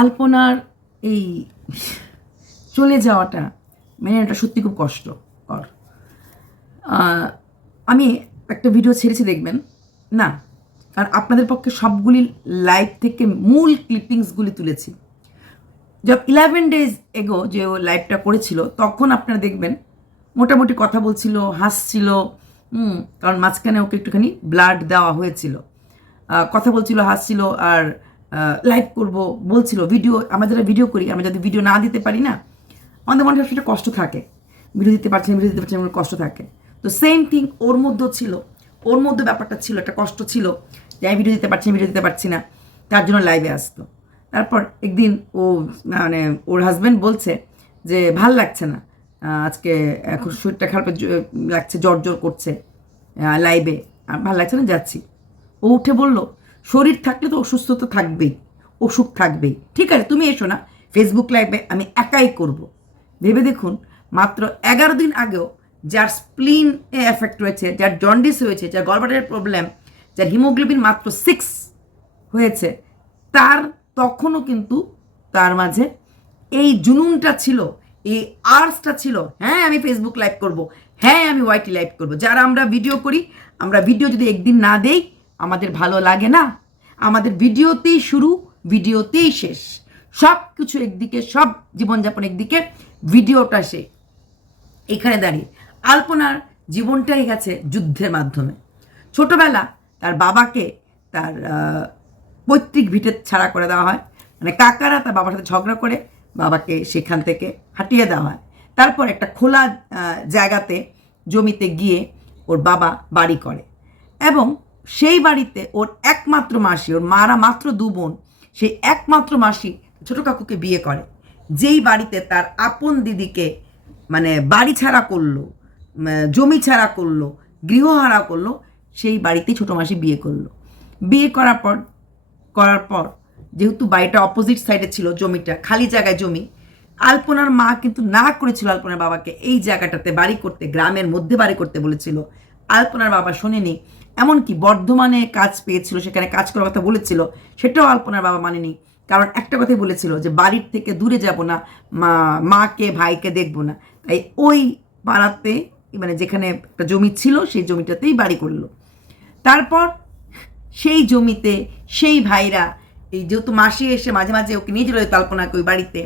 আলপনার এই চলে যাওয়াটা মেনে নেওয়াটা সত্যি খুব কষ্টকর। আহ, আমি একটা ভিডিও ছেড়েছি দেখবেন? না কারণ আপনাদের পক্ষে সবগুলি লাইভ থেকে মূল ক্লিপিংসগুলি তুলেছি। যখন ইলেভেন ডেজ এগো যে ও লাইভটা করেছিল তখন আপনারা দেখবেন মোটামুটি কথা বলছিল হাসছিল হুম, কারণ মাঝখানে ওকে একটুখানি ব্লাড দেওয়া হয়েছিল। কথা বলছিল হাসছিল আর লাইভ করব বলছিল ভিডিও আমরা যারা ভিডিও করি, আমরা যদি ভিডিও না দিতে পারি না, আমাদের মনে সেটা কষ্ট থাকে। ভিডিও দিতে পারছি না ভিডিও দিতে পারছি না কষ্ট থাকে। তো সেম থিং ওর মধ্যেও ছিল। ওর মধ্যে ব্যাপারটা ছিল, একটা কষ্ট ছিল যে আমি ভিডিও দিতে পারছি না ভিডিও দিতে পারছি না। তার জন্য লাইভে আসতো। তারপর একদিন ও মানে ওর হাজব্যান্ড বলছে যে, ভালো লাগছে না। আজকে এখন শরীরটা খারাপ লাগছে জ্বর জ্বর করছে লাইভে আর ভালো লাগছে না, যাচ্ছি। ও উঠে বলল শরীর থাকলে তো অসুস্থতা থাকবেই, অসুখ থাকবেই। ঠিক আছে, তুমি এসো না ফেসবুক লাইভে আমি একাই করব। ভেবে দেখুন, মাত্র এগারো দিন আগেও যার স্প্লিন এফেক্ট রয়েছে, যার জন্ডিস হয়েছে, যার গলবাটের প্রবলেম যার হিমোগ্লোবিন মাত্র সিক্স হয়েছে, তার তখনও কিন্তু তার মাঝে এই জুনুনটা ছিল, এই আর্টসটা ছিল হ্যাঁ আমি ফেসবুক লাইভ করব হ্যাঁ আমি ওয়াইটি লাইভ করব। যারা আমরা ভিডিও করি, আমরা ভিডিও যদি একদিন না দেই আমাদের ভালো লাগে না, আমাদের ভিডিওতেই শুরু, ভিডিওতেই শেষ। সব কিছু একদিকে, সব জীবনযাপন একদিকে, ভিডিওটা সে। এখানে দাঁড়িয়ে। আলপনার জীবনটাই গেছে যুদ্ধের মাধ্যমে। ছোটবেলা তার বাবাকে তার পৈতৃক ভিটে ছাড়া করে দেওয়া হয়। মানে কাকারা তার বাবার সাথে ঝগড়া করে বাবাকে সেখান থেকে হাঁটিয়ে দেওয়া হয়। তারপর একটা খোলা জায়গাতে জমিতে গিয়ে ওর বাবা বাড়ি করে। এবং সেই বাড়িতে ওর একমাত্র মাসি, ওর মারা মাত্র দু বোন, সেই একমাত্র মাসি ছোট কাকুকে বিয়ে করে। যেই বাড়িতে তার আপন দিদিকে মানে বাড়ি ছাড়া করল জমি ছাড়া করল, গৃহহারা করল, সেই বাড়িতেই ছোটো মাসি বিয়ে করল। বিয়ে করার পর করার পর যেহেতু বাড়িটা অপোজিট সাইডে ছিল জমিটা, খালি জায়গায় জমি, আলপনার মা কিন্তু না করেছিল আলপনার বাবাকে এই জায়গাটাতে বাড়ি করতে, গ্রামের মধ্যে বাড়ি করতে বলেছিল। আলপনার বাবা শোনেনি এমনকি বর্ধমানে কাজ পেয়েছিল, সেখানে কাজ করার কথা বলেছিল, সেটাও আলপনার বাবা মানেনি। কারণ একটা কথাই বলেছিল যে, বাড়ির থেকে দূরে যাব না, মা, মাকে, ভাইকে দেখব না। তাই ওই পাড়াতে মানে যেখানে একটা জমি ছিল, সেই জমিটাতেই বাড়ি করল। তারপর সেই জমিতে সেই ভাইরা, এই যেহেতু মাসি এসে মাঝে মাঝে ওকে নিয়ে যেত আলপনাকে ওই বাড়িতে,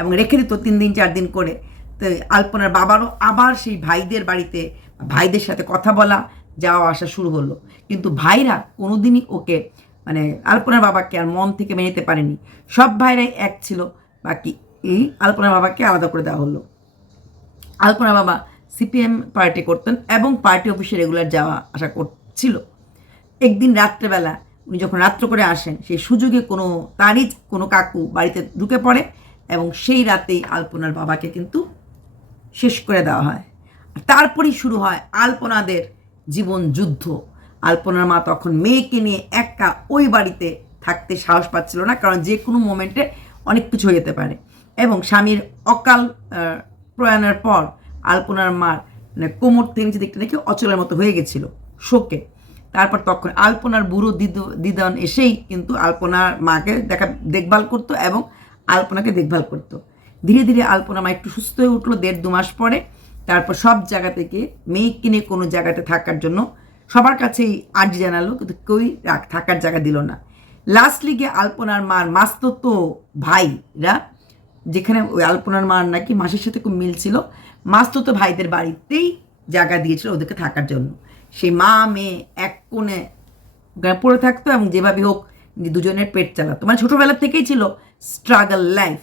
এবং রেখে দিত তিন দিন, চার দিন করে, তো আলপনার বাবারও আবার সেই ভাইদের বাড়িতে, ভাইদের সাথে কথা বলা যাওয়া আসা শুরু হলো। কিন্তু ভাইরা কোনোদিনই ওকে মানে আলপনার বাবাকে আর মন থেকে মেনে নিতে পারেনি। সব ভাইরাই এক ছিল, বাকি এই আলপনার বাবাকে আলাদা করে দেওয়া হলো। আলপনা বাবা সিপিএম পার্টি করতেন এবং পার্টি অফিসে রেগুলার যাওয়া আসা করছিল। একদিন রাত্রেবেলা উনি যখন রাত্র করে আসেন, সেই সুযোগে কোনো তারই কোনো কাকু বাড়িতে ঢুকে পড়ে এবং সেই রাতেই আলপনার বাবাকে কিন্তু শেষ করে দেওয়া হয়। তারপরেই শুরু হয় আলপনাদের জীবন যুদ্ধ। আলপনার মা তখন মেয়েকে নিয়ে একা ওই বাড়িতে থাকতে সাহস পাচ্ছিল না, কারণ যে কোনো মোমেন্টে অনেক কিছু হয়ে যেতে পারে। এবং স্বামীর অকাল প্রয়াণের পর আলপনার মার মানে কোমর থেকে নিচে দিকটা দেখে অচলের মতো হয়ে গেছিল শোকে। তারপর তখন আলপনার বুড়ো দিদ, দিদন এসেই কিন্তু আলপনার মাকে দেখা, দেখভাল করতো এবং আলপনাকে দেখভাল করতো। ধীরে ধীরে আলপনা মা একটু সুস্থ হয়ে উঠল দেড় দু মাস পরে। তারপর সব জায়গা থেকে মেয়ে কিনে কোনো জায়গাতে থাকার জন্য সবার কাছেই আর্জি জানালো, কিন্তু কেউই থাকার জায়গা দিল না। লাস্ট লিগে আলপনার মার মাস্ততো ভাইরা, যেখানে ওই আলপনার মার নাকি মাসের সাথে খুব মিল ছিল, মাস্ততো ভাইদের বাড়িতেই জায়গা দিয়েছিল ওদেরকে থাকার জন্য। সেই মা, মেয়ে এক কোণে পড়ে থাকতো এবং যেভাবে হোক দুজনের পেট চালাতো। মানে ছোটোবেলা থেকেই ছিল স্ট্রাগল লাইফ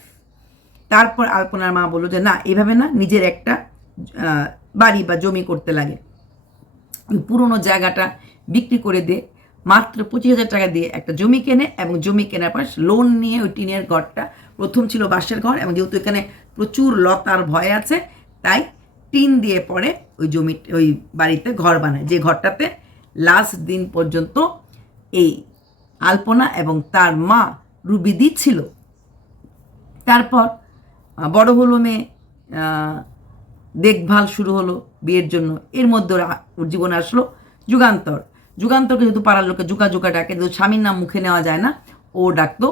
তারপর আলপনার মা বলল যে, না, এভাবে না, নিজের একটা বাড়ি বা জমি করতে লাগে। পুরোনো জায়গাটা বিক্রি করে দে, মাত্র পঁচিশ হাজার টাকা দিয়ে একটা জমি কেনে এবং জমি কেনার পর লোন নিয়ে ওই টিনের ঘরটা, প্রথম ছিল বাঁশের ঘর এবং যেহেতু এখানে প্রচুর লতার ভয় আছে, তাই টিন দিয়ে পরে ওই জমি, ওই বাড়িতে ঘর বানায়। যে ঘরটাতে লাস্ট দিন পর্যন্ত এই আলপনা এবং তার মা রুবিদি ছিল। তারপর বড় হলো মেয়ে দেখভাল শুরু হলো বিয়ের জন্য। এর মধ্যে ওর জীবনে আসলো যুগান্তর। যুগান্তরকে যেহেতু পাড়ার লোকে জুকা জুকা ডাকে, যেহেতু স্বামীর নাম মুখে নেওয়া যায় না, ও ডাকতো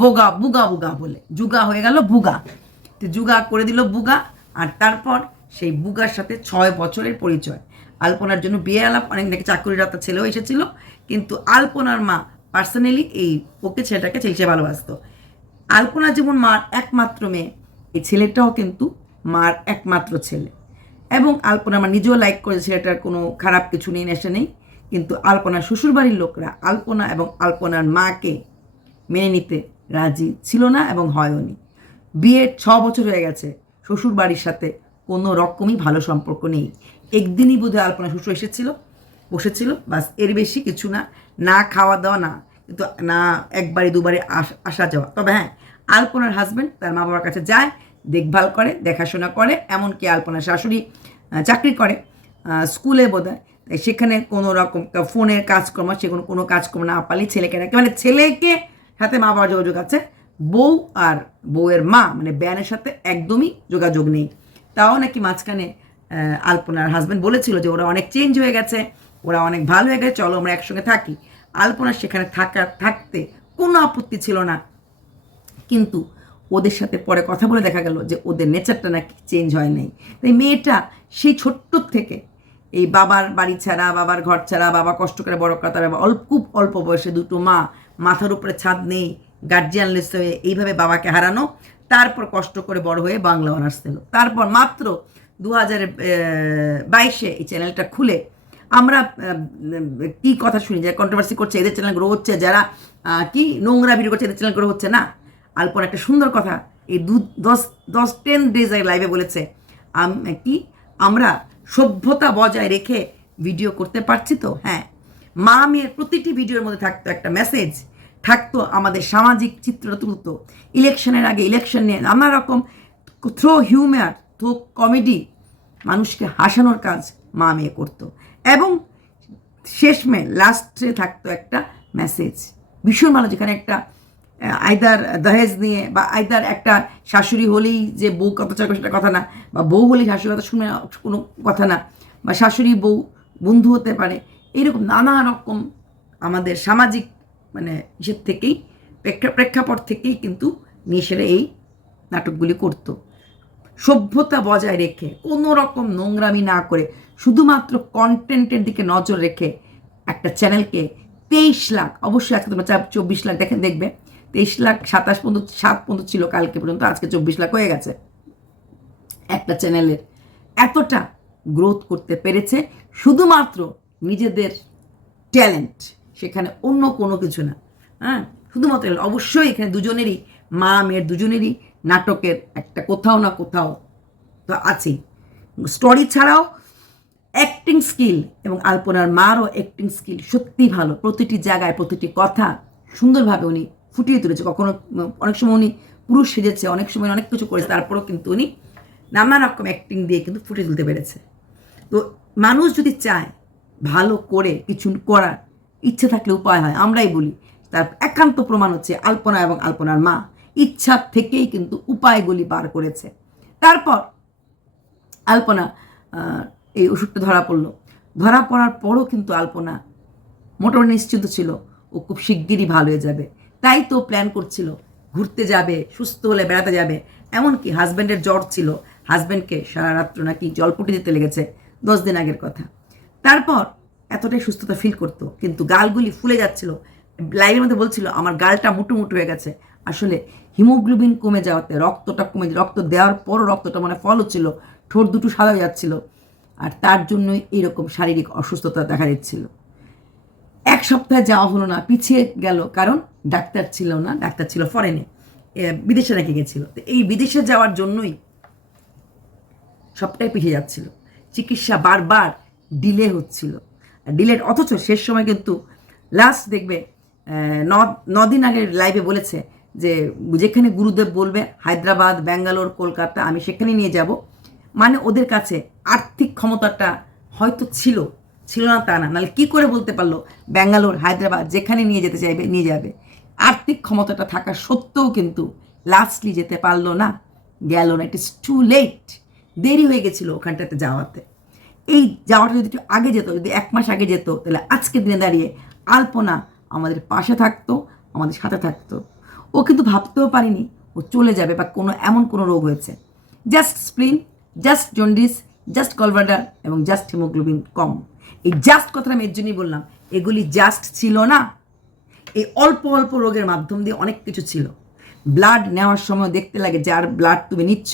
বোগা বুগা বুগা বলে। যুগা হয়ে গেল বুগা। তো যুগা করে দিল বুগা, আর তারপর সেই বুগার সাথে ছয় বছরের পরিচয়। আলপনার জন্য বিয়ে আলাপ, অনেক নাকি চাকরিরত ছেলেও এসেছিল, কিন্তু আলপনার মা পার্সোনালি এই ওকে, ছেলেটাকে ছেলে ভালোবাসতো। আলপনা যেমন মার একমাত্র মেয়ে, এই ছেলেটাও কিন্তু মার একমাত্র ছেলে। এবং আলপনা আমার নিজেও লাইক করে ছেলেটার কোনো খারাপ কিছু নেই, নেশা নেই। কিন্তু আলপনার শ্বশুরবাড়ির লোকরা আলপনা এবং আলপনার মাকে মেনে নিতে রাজি ছিল না এবং হয়ওনি বিয়ের ছ বছর হয়ে গেছে শ্বশুর বাড়ির সাথে কোনো রকমই ভালো সম্পর্ক নেই। একদিনই বোধহয় আলপনা শ্বশুর এসেছিল, বসেছিল, বাসের বেশি কিছু না না খাওয়া দাওয়া না, কিন্তু না একবারে দুবারে আসা যাওয়া তবে হ্যাঁ আলপনার হাজব্যান্ড তার মা বাবার কাছে যায় দেখভাল করে, দেখাশোনা করে, এমনকি আলপনা শাশুড়ি চাকরি করে স্কুলে বোধ হয় সেখানে কোনো রকম ফোনের কাজকর্ম সেগুলো কোনো কাজকর্ম না পারলে ছেলেকে রাখে মানে ছেলেকে সাথে মা বাবার যোগাযোগ আছে, বউ আর বউয়ের মা মানে ব্যানের সাথে একদমই যোগাযোগ নেই। তাও নাকি মাঝখানে আলপনার হাজব্যান্ড বলেছিল যে ওরা অনেক চেঞ্জ হয়ে গেছে, ওরা অনেক ভালো হয়ে গেছে, চলো আমরা একসঙ্গে থাকি। আলপনার সেখানে থাকা, থাকতে কোনো আপত্তি ছিল না। কিন্তু ওদের সাথে পরে কথা বলে দেখা গেল যে ওদের নেচারটা নাকি চেঞ্জ হয় নাই। তাই মেয়েটা সেই ছোট্ট থেকে এই বাবার বাড়ি ছাড়া, বাবার ঘর ছাড়া, বাবা কষ্ট করে বড় কথা অল্প, খুব অল্প বয়সে দুটো মা, মাথার উপরে ছাদ নেই গার্জিয়ানলেস হয়ে এইভাবে বাবাকে হারানো, তারপর কষ্ট করে বড় হয়ে বাংলা অনার্স দিল তারপর মাত্র দু হাজার বাইশে এই চ্যানেলটা খুলে আমরা কি কথা শুনি, যারা কন্ট্রোভার্সি করছে, এদের চ্যানেল গ্রো হচ্ছে, যারা কি নোংরা ভিডিও করছে, এদের চ্যানেল গ্রো হচ্ছে না। আলপন একটা সুন্দর কথা এই দু দশ দশ টেন ডেজ আগে লাইভে বলেছে কি? আমরা সভ্যতা বজায় রেখে ভিডিও করতে পারছি তো? হ্যাঁ। মা মেয়ের প্রতিটি ভিডিওর মধ্যে থাকতো একটা মেসেজ থাকতো আমাদের সামাজিক চিত্র তুলতো। ইলেকশনের আগে ইলেকশন নিয়ে নানা রকম থ্রো হিউম্যার থ্রো কমেডি মানুষকে হাসানোর কাজ মা মেয়ে করতো। এবং শেষমে লাস্টে থাকতো একটা মেসেজ ভীষণ ভালো, যেখানে একটা আইদার দহেজ নিয়ে বা আইদার একটা শাশুড়ি হলেই যে বউ কত চাকবে সেটা কথা না, বা বউ হলেই শাশুড়ি কথা শুনে কোনো কথা না, বা শাশুড়ি বউ বন্ধু হতে পারে এইরকম নানা রকম আমাদের সামাজিক মানে ইসের থেকেই, প্রেক্ষা, প্রেক্ষাপট থেকেই কিন্তু নিয়ে এই নাটকগুলি করতো। সভ্যতা বজায় রেখে, কোনো রকম নোংরামি না করে, শুধুমাত্র কন্টেন্টের দিকে নজর রেখে একটা চ্যানেলকে তেইশ লাখ, অবশ্যই আজকে তোমরা চব্বিশ লাখ দেখেন দেখবে তেইশ লাখ, সাতাশ পর্যন্ত, সাত পর্যন্ত ছিল কালকে পর্যন্ত, আজকে চব্বিশ লাখ হয়ে গেছে। একটা চ্যানেলের এতটা গ্রোথ করতে পেরেছে, শুধুমাত্র নিজেদের ট্যালেন্ট সেখানে অন্য কোনো কিছু না। হ্যাঁ? শুধুমাত্র অবশ্যই এখানে দুজনেরই মা, মেয়ের দুজনেরই নাটকের একটা কোথাও না কোথাও তো আছেই। স্টোরি ছাড়াও অ্যাক্টিং স্কিল এবং আলপনার মারও অ্যাক্টিং স্কিল সত্যি ভালো। প্রতিটি জায়গায় প্রতিটি কথা সুন্দরভাবে উনি ফুটিয়ে তুলেছে। কখনো অনেক সময় উনি পুরুষ সেজেছে, অনেক সময় অনেক কিছু করেছে, তারপরেও কিন্তু উনি নানা রকম অ্যাক্টিং দিয়ে কিন্তু ফুটিয়ে তুলতে পেরেছে। তো মানুষ যদি চায় ভালো করে কিছু করার, ইচ্ছে থাকলে উপায় হয়, আমরাই বলি। তার একান্ত প্রমাণ হচ্ছে আলপনা এবং আলপনার মা। ইচ্ছা থেকেই কিন্তু উপায়গুলি বার করেছে। তারপর আলপনা এই ওষুধটা ধরা পড়ল। ধরা পড়ার পরও কিন্তু আলপনা মোটামুটি নিশ্চিত ছিল, ও খুব শিগগিরই ভালো হয়ে যাবে। তাই তো প্ল্যান করছিল, ঘুরতে যাবে, সুস্থ হলে বেড়াতে যাবে। এমনকি হাজব্যান্ডের জ্বর ছিল হাজব্যান্ডকে সারা রাত্র নাকি জলপটি দিতে লেগেছে, দশ দিন আগের কথা। তারপর এতটাই সুস্থতা ফিল করতো, কিন্তু গালগুলি ফুলে যাচ্ছিল। লাইভের মধ্যে বলছিল, আমার গালটা মুটু মুটু হয়ে গেছে। আসলে হিমোগ্লোবিন কমে যাওয়াতে রক্তটা কমে, রক্ত দেওয়ার পরও রক্তটা মানে ফল হচ্ছিল ঠোঁট দুটো সাদা যাচ্ছিল। আর তার জন্যই এইরকম শারীরিক অসুস্থতা দেখা দিচ্ছিল। এক সপ্তাহে যাওয়া হলো না, পিছিয়ে গেল। কারণ ডাক্তার ছিল না, ডাক্তার ছিল ফরেনে বিদেশে নাকি গেছিল। তো এই বিদেশে যাওয়ার জন্যই সবটাই পিছিয়ে যাচ্ছিল। চিকিৎসা বারবার ডিলে হচ্ছিল। ডিলের অথচ শেষ সময় কিন্তু লাস্ট দেখবে ন- নদিন আগের লাইভে বলেছে যে, যেখানে গুরুদেব বলবে, হায়দ্রাবাদ, ব্যাঙ্গালোর, কলকাতা, আমি সেখানে নিয়ে যাব। মানে ওদের কাছে আর্থিক ক্ষমতাটা হয়তো ছিল ছিল না তা না। নাহলে কী করে বলতে পারল ব্যাঙ্গালোর, হায়দ্রাবাদ, যেখানে নিয়ে যেতে চাইবে, নিয়ে যাবে। আর্থিক ক্ষমতাটা থাকা সত্ত্বেও কিন্তু লাস্টলি যেতে পারল না। গেল না ইট ইস টু লেট দেরি হয়ে গেছিল ওখানটাতে যাওয়াতে। এই যাওয়াটা যদি একটু আগে যেত, যদি এক মাস আগে যেত, তাহলে আজকের দিনে দাঁড়িয়ে আলপনা আমাদের পাশে থাকতো, আমাদের সাথে থাকতো। ও কিন্তু ভাবতেও পারেনি ও চলে যাবে বা কোনো এমন কোনো রোগ হয়েছে। Just spleen just jaundice just gallbladder এবং জাস্ট হিমোগ্লোবিন কম। এই জাস্ট কথাটা আমি এর জন্যই বললাম, এগুলি জাস্ট ছিল না। এই অল্প অল্প রোগের মাধ্যম দিয়ে অনেক কিছু ছিল। ব্লাড নেওয়ার সময় দেখতে লাগে যার ব্লাড তুমি নিচ্ছ,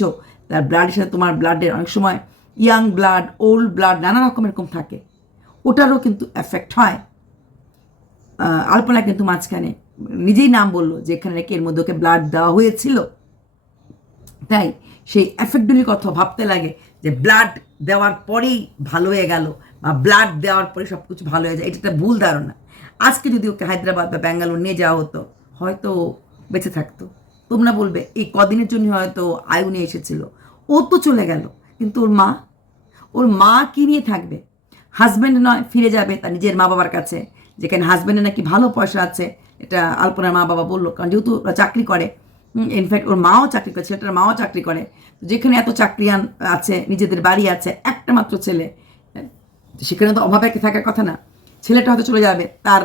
তার ব্লাডের সাথে তোমার ব্লাডের অনেক সময় ইয়াং ব্লাড ওল্ড ব্লাড নানা রকম এরকম থাকে। ওটারও কিন্তু এফেক্ট হয়। আলপনা কিন্তু মাঝখানে নিজেই নাম বলল যে এখানে নাকি এর মধ্যে ওকে ব্লাড দেওয়া হয়েছিল। তাই সেই এফেক্টগুলির কথা ভাবতে লাগে যে ব্লাড দেওয়ার পরেই ভালো হয়ে গেল বা ব্লাড দেওয়ার পরে সব কিছু ভালো হয়ে যায়। এটা একটা ভুল ধারণা। আজকে যদি ওকে হায়দ্রাবাদ বা ব্যাঙ্গালোর নিয়ে যাওয়া হতো, হয়তো বেঁচে থাকতো। তোমরা বলবে, এই কদিনের জন্য হয়তো আয়ু নিয়ে এসেছিল। ও তো চলে গেল, কিন্তু ওর মা ওর মা কি নিয়ে থাকবে? হাজব্যান্ড নয়, ফিরে যাবে তার নিজের মা বাবার কাছে। যেখানে হাজব্যান্ডের নাকি ভালো পয়সা আছে, এটা আলপনার মা বাবা বলল, কারণ যেহেতু ওরা চাকরি করে ইনফ্যাক্ট ওর মাও চাকরি করে, ছেলেটার মাও চাকরি করে। যেখানে এত চাকরিয়ান আছে, নিজেদের বাড়ি আছে, একটা মাত্র ছেলে, সেখানে তো অভাবে থাকার কথা না। ছেলেটা হয়তো চলে যাবে, তার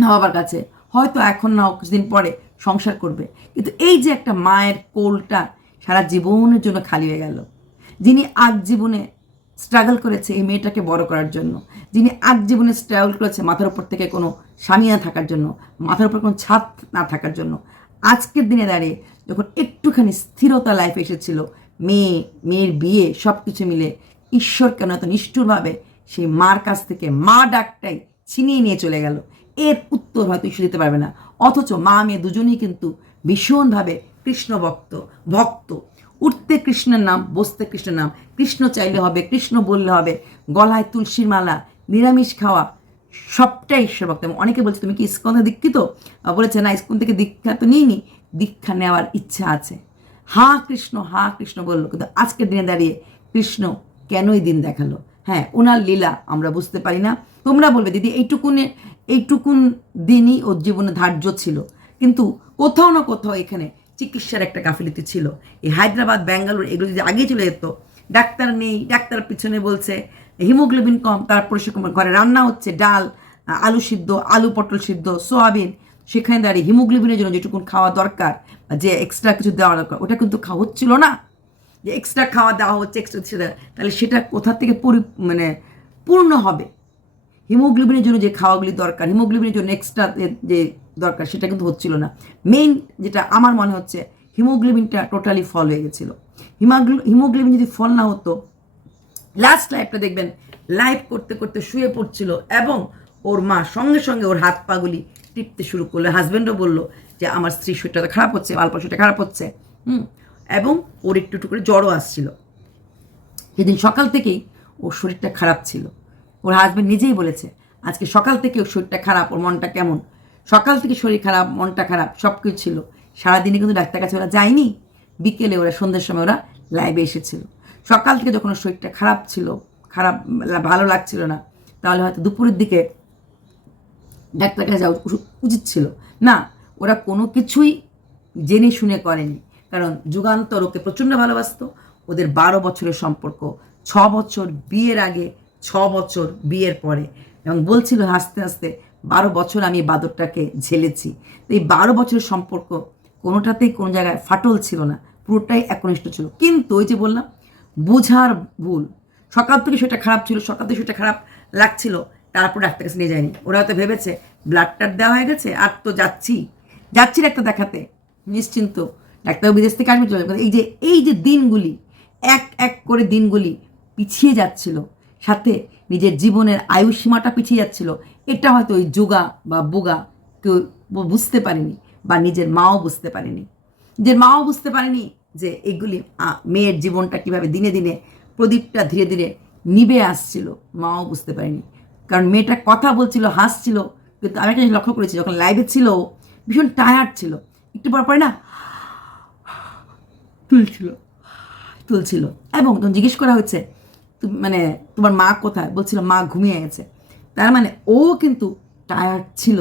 মা বাবার কাছে। হয়তো এখন না কিছুদিন পরে সংসার করবে। কিন্তু এই যে একটা মায়ের কোলটা সারা জীবনের জন্য খালি হয়ে গেল। যিনি আগ জীবনে স্ট্রাগল করেছে এই মেয়েটাকে বড় করার জন্য, যিনি আগ জীবনে স্ট্রাগল করেছে মাথার উপর থেকে কোনো স্বামী না থাকার জন্য, মাথার উপর কোনো ছাদ না থাকার জন্য, আজকের দিনে দাঁড়িয়ে যখন একটুখানি স্থিরতা লাইফে এসেছিল, মেয়ে, মেয়ের বিয়ে সব কিছু মিলে ঈশ্বর কেন এত নিষ্ঠুরভাবে সেই মার কাছ থেকে মা ডাকটাই ছিনিয়ে নিয়ে চলে গেল। এর উত্তর হয়তো ঈশ্বর দিতে পারবে না। অথচ মা, মেয়ে দুজনেই কিন্তু ভীষণভাবে কৃষ্ণ ভক্ত। ভক্ত উঠতে কৃষ্ণের নাম, বসতে কৃষ্ণের নাম। কৃষ্ণ চাইলে হবে, কৃষ্ণ বললে হবে। গলায় তুলসীর মালা নিরামিষ খাওয়া, সবটাই ঈশ্বর ভক্ত। এবং অনেকে বলছে, তুমি কি ইস্কনে দীক্ষিত? বলেছে, না, ইস্কন থেকে দীক্ষা তো নিইনি। দীক্ষা নেওয়ার ইচ্ছা আছে। হা কৃষ্ণ হা কৃষ্ণ বলল, কিন্তু আজকের দিনে দাঁড়িয়ে কৃষ্ণ কেনই দিন দেখাল? হ্যাঁ ওনার লীলা আমরা বুঝতে পারি না। তোমরা বলবে, দিদি, এইটুকুনে, এইটুকুন দিনই ওর জীবনে ধার্য ছিল। কিন্তু কোথাও না কোথাও এখানে চিকিৎসার একটা গাফিলিতি ছিল। এই হায়দ্রাবাদ, ব্যাঙ্গালোর, এগুলো যদি আগে চলে যেত, ডাক্তার নেই, ডাক্তার পিছনে বলছে, হিমোগ্লোবিন কম, তারপরে সেরকম ঘরে রান্না হচ্ছে, ডাল, আলু সিদ্ধ, আলু পটল সিদ্ধ, সোয়াবিন, সেখানে দাঁড়িয়ে হিমোগ্লোবিনের জন্য যেটুকুন খাওয়া দরকার যে এক্সট্রা কিছু দেওয়া দরকার, ওটা কিন্তু খাওয়া হচ্ছিল না। যে এক্সট্রা খাওয়া দেওয়া হচ্ছে এক্সট্রা সেটা তাহলে সেটা কোথা থেকে পরি মানে পূর্ণ হবে? হিমোগ্লোবিনের জন্য যে খাওয়াগুলি দরকার, হিমোগ্লোবিনের জন্য এক্সট্রা যে দরকার, সেটা কিন্তু হচ্ছিল না। মেইন যেটা আমার মনে হচ্ছে, হিমোগ্লোবিনটা টোটালি ফল হয়ে গেছিল। হিমাগ্লো, হিমোগ্লোবিন যদি ফল না হতো লাস্ট লাইফটা দেখবেন লাইভ করতে করতে শুয়ে পড়ছিল এবং ওর মা সঙ্গে সঙ্গে ওর হাত পাগুলি টিপতে শুরু করল। হাজব্যান্ডও বলল যে, আমার স্ত্রীর শরীরটা খারাপ হচ্ছে, অল্প শরীরটা খারাপ হচ্ছে। হুম? এবং ওর একটু একটু করে জ্বরও আসছিল। সেদিন সকাল থেকেই ওর শরীরটা খারাপ ছিল। ওর হাজব্যান্ড নিজেই বলেছে, আজকে সকাল থেকে ওর শরীরটা খারাপ, ওর মনটা কেমন? সকাল থেকে শরীর খারাপ, মনটা খারাপ সব কিছু ছিল। সারাদিনে কিন্তু ডাক্তার কাছে ওরা যায়নি। বিকেলে ওরা, সন্ধ্যের সময় ওরা লাইভে এসেছিল। সকাল থেকে যখন ওর শরীরটা খারাপ ছিল, খারাপ ভালো লাগছিল না, তাহলে হয়তো দুপুরের দিকে ডাক্তার কাছে যাওয়া উচিত- ছিল। না, ওরা কোনো কিছুই জেনে শুনে করেনি। কারণ যুগান্তর ওকে প্রচণ্ড ভালোবাসতো। ওদের বারো বছরের সম্পর্ক, ছ বছর বিয়ের আগে, ছ বছর বিয়ের পরে। এবং বলছিল হাসতে হাসতে, বারো বছর আমি বাদরটাকে ঝেলেছি। তো এই বারো বছরের সম্পর্ক কোনোটাতেই কোনো জায়গায় ফাটল ছিল না, পুরোটাই একনিষ্ঠ ছিল। কিন্তু ওই যে বললাম, বোঝার ভুল। সকাল থেকে সেটা খারাপ ছিল, সকাল থেকে সেটা খারাপ লাগছিল, তারপর ডাক্তার কাছে নিয়ে যায়নি। ওরা হয়তো ভেবেছে, ব্লাড টাড দেওয়া হয়ে গেছে, আর তো যাচ্ছি। যাচ্ছি ডাক্তার দেখাতে। নিশ্চিন্ত ডাক্তার বিদেশ থেকে আসবে, চলে। এই যে এই যে দিনগুলি, এক এক করে দিনগুলি পিছিয়ে যাচ্ছিল, সাথে নিজের জীবনের আয়ু সীমাটা পিছিয়ে যাচ্ছিল, এটা হয়তো ওই যোগা বা বুগা কেউ বুঝতে পারেনি, বা নিজের মাও বুঝতে পারেনি। নিজের মাও বুঝতে পারেনি যে এগুলি মেয়ের জীবনটা কীভাবে দিনে দিনে প্রদীপটা ধীরে ধীরে নিবে আসছিল, মাও বুঝতে পারেনি। কারণ মেয়েটা কথা বলছিল, হাসছিল, কিন্তু আমি একটা লক্ষ্য করেছি, যখন লাইভে ছিল ভীষণ টায়ার্ড ছিল। একটু পর পরে না তুলছিল তুলছিল। এবং তখন জিজ্ঞেস করা হচ্ছে মানে তোমার মা কোথায়? বলছিল, মা ঘুমিয়ে গেছে। তার মানে ও কিন্তু টায়ার্ড ছিল।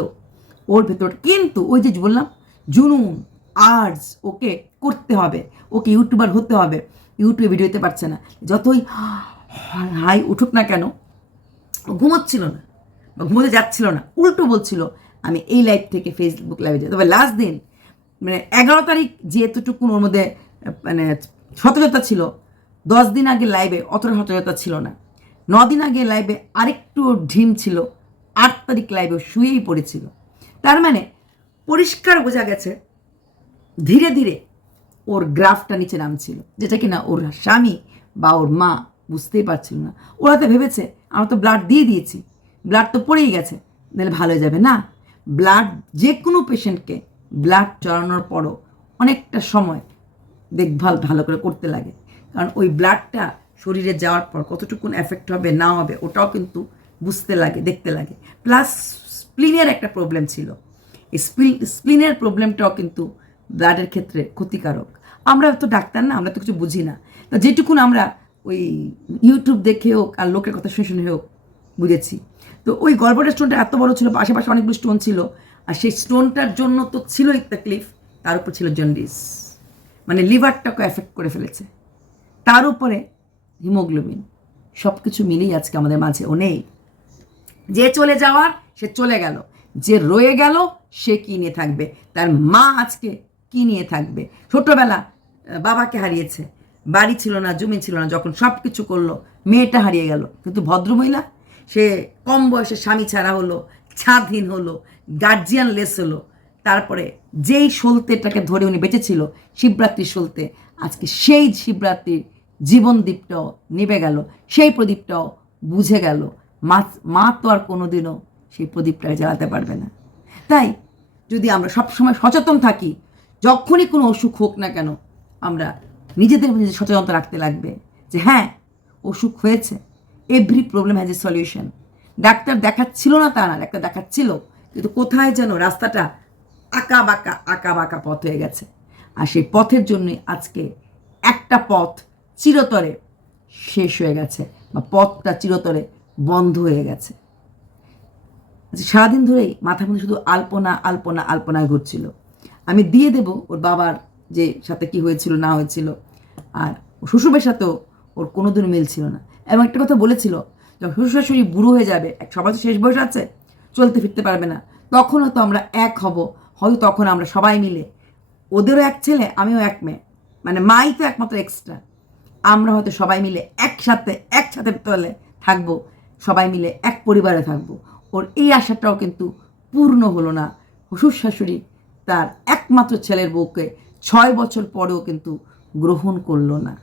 ওর ভেতর কিন্তু ওই যে বললাম, জুনুন আর্টস ওকে করতে হবে। ওকে ইউটিউবার হতে হবে। ইউটিউবে ভিডিও দিতে পারছে না। যতই হাই উঠুক না কেন ঘুমোচ্ছিল না বা ঘুমোতে যাচ্ছিল না। উল্টো বলছিল, আমি এই লাইভ থেকে ফেসবুক লাইভে যাই। তবে লাস্ট দিন মানে এগারো তারিখ যে এতটুকুন ওর মধ্যে মানে সতেজতা ছিল। দশ দিন আগে লাইভে অতটা সতেজতা ছিল না। ন দিন আগে লাইভে আরেকটু ঢিম ছিল। আট তারিখ লাইভে শুয়েই পড়েছিল। তার মানে পরিষ্কার বোঝা গেছে, ধীরে ধীরে ওর গ্রাফটা নিচে নামছিল, যেটা কিনা ওর স্বামী বা ওর মা বুঝতেই পারছিল না। ওরা তো ভেবেছে, আমরা তো ব্লাড দিয়ে দিয়েছি। ব্লাড তো পড়েই গেছে তাহলে ভালো হয়ে যাবে না। ব্লাড যে কোনো পেশেন্টকে ব্লাড চড়ানোর পরও অনেকটা সময় দেখভাল ভালো করে করতে লাগে। কারণ ওই ব্লাডটা শরীরে যাওয়ার পর কতটুকুন এফেক্ট হবে, না হবে, ওটাও কিন্তু বুঝতে লাগে, দেখতে লাগে। প্লাস স্প্লিনের একটা প্রবলেম ছিল। এই স্প্লিনের প্রবলেমটাও কিন্তু ব্লাডের ক্ষেত্রে ক্ষতিকারক। আমরা তো ডাক্তার না, আমরা তো কিছু বুঝি না। তো যেটুকুন আমরা ওই ইউটিউব দেখে হোক আর লোকের কথা শুনে শুনে হোক বুঝেছি। তো ওই গল্পটার স্টোনটা এত বড় ছিল, আশেপাশে অনেকগুলো স্টোন ছিল, আর সেই স্টোনটার জন্য তো ছিলই তাকলিফ, তার উপর ছিল জন্ডিস মানে লিভারটাকে এফেক্ট করে ফেলেছে। তার উপরে হিমোগ্লোবিন সব কিছু মিলেই আজকে আমাদের মাঝে ও নেই। যে চলে যাওয়ার, সে চলে গেল। যে রয়ে গেল, সে কি নিয়ে থাকবে? তার মা আজকে কি নিয়ে থাকবে? ছোটবেলা বাবাকে হারিয়েছে। বাড়ি ছিল না, জমি ছিল না, যখন সব কিছু করল, মেয়েটা হারিয়ে গেল। কিন্তু ভদ্রমহিলা, সে কম বয়সে স্বামী ছাড়া হলো ছাদহীন হলো গার্জিয়ান লেস হলো। তারপরে যেই সলতেটাকে ধরে উনি বেঁচেছিল, শিবরাত্রির সলতে, আজকে সেই শিবরাত্রির জীবন দ্বীপটাও নিভে গেল, সেই প্রদীপটাও বুঝে গেল। মা মা তো আর কোনোদিনও সেই প্রদীপটাকে জ্বালাতে পারবে না। তাই যদি আমরা সবসময় সচেতন থাকি, যখনই কোনো অসুখ হোক না কেন, আমরা নিজেদের মধ্যে সচেতনতা রাখতে লাগবে, যে হ্যাঁ অসুখ হয়েছে every problem has a solution doctor দেখাচ্ছিল না তা না, ডাক্তার দেখাচ্ছিল, কিন্তু কোথায় যেন রাস্তাটা আঁকা বাঁকা আঁকা বাঁকা পথ হয়ে গেছে। আর সেই পথের জন্যই আজকে একটা পথ চিরতরে শেষ হয়ে গেছে বা পথটা চিরতরে বন্ধ হয়ে গেছে। আচ্ছা, সারাদিন ধরেই মাথার মধ্যে শুধু আলপনা আলপনা আলপনায় ঘুরছিল। আমি দিয়ে দেব ওর বাবার যে সাথে কি হয়েছিল না হয়েছিল। আর শ্বশুরের সাথেও ওর কোনোদিনও মিল ছিল না। এবং একটা কথা বলেছিল যখন শ্বশুর শাশুড়ি বুড়ো হয়ে যাবে এক সবার শেষ বয়স আছে চলতে ফিরতে পারবে না তখন হয়তো আমরা এক হব হয়তো তখন আমরা সবাই মিলে। ওদেরও এক ছেলে, আমিও এক মেয়ে। মানে মাই তো একমাত্র এক্সট্রা আমরা হয়তো সবাই মিলে একসাথে একসাথে তলে থাকব। সবাই মিলে এক পরিবারে থাকব। ওর এই আশাটাও কিন্তু পূর্ণ হলো না। শ্বশুর শাশুড়ি তার একমাত্র ছেলের বউকে ছয় বছর পরেও কিন্তু গ্রহণ করল না।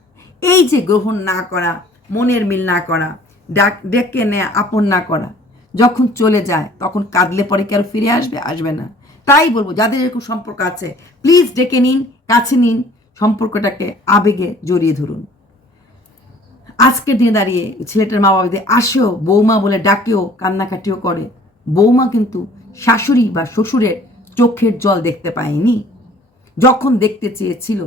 এই যে গ্রহণ না করা, মনের মিল না করা, ডাক, ডেকে নেয়া, আপন না করা, যখন চলে যায়, তখন কাঁদলে পরে কি আর ফিরে আসবে? আসবে না। তাই বলব, যাদের এরকম সম্পর্ক আছে প্লিজ ডেকে নিন, কাছে নিন, সম্পর্কটাকে আবেগে জড়িয়ে ধরুন। আজকের দিনে দাঁড়িয়ে ছেলেটার মা বাবাদের আসেও, বৌমা বলে ডাকেও, কান্নাকাটিও করে। বৌমা কিন্তু শাশুড়ি বা শ্বশুরের চোখের জল দেখতে পায়নি। যখন দেখতে চেয়েছিল,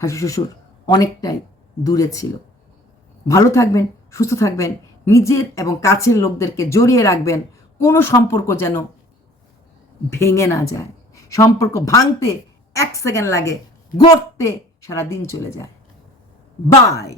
শাশুড়ি শ্বশুর অনেকটাই দূরে ছিল। ভালো থাকবেন, সুস্থ থাকবেন, নিজের এবং কাছের লোকদেরকে জড়িয়ে রাখবেন। কোনো সম্পর্ক যেন ভেঙে না যায়। সম্পর্ক ভাঙতে এক সেকেন্ড লাগে গড়তে সারা দিন চলে যায়। বাই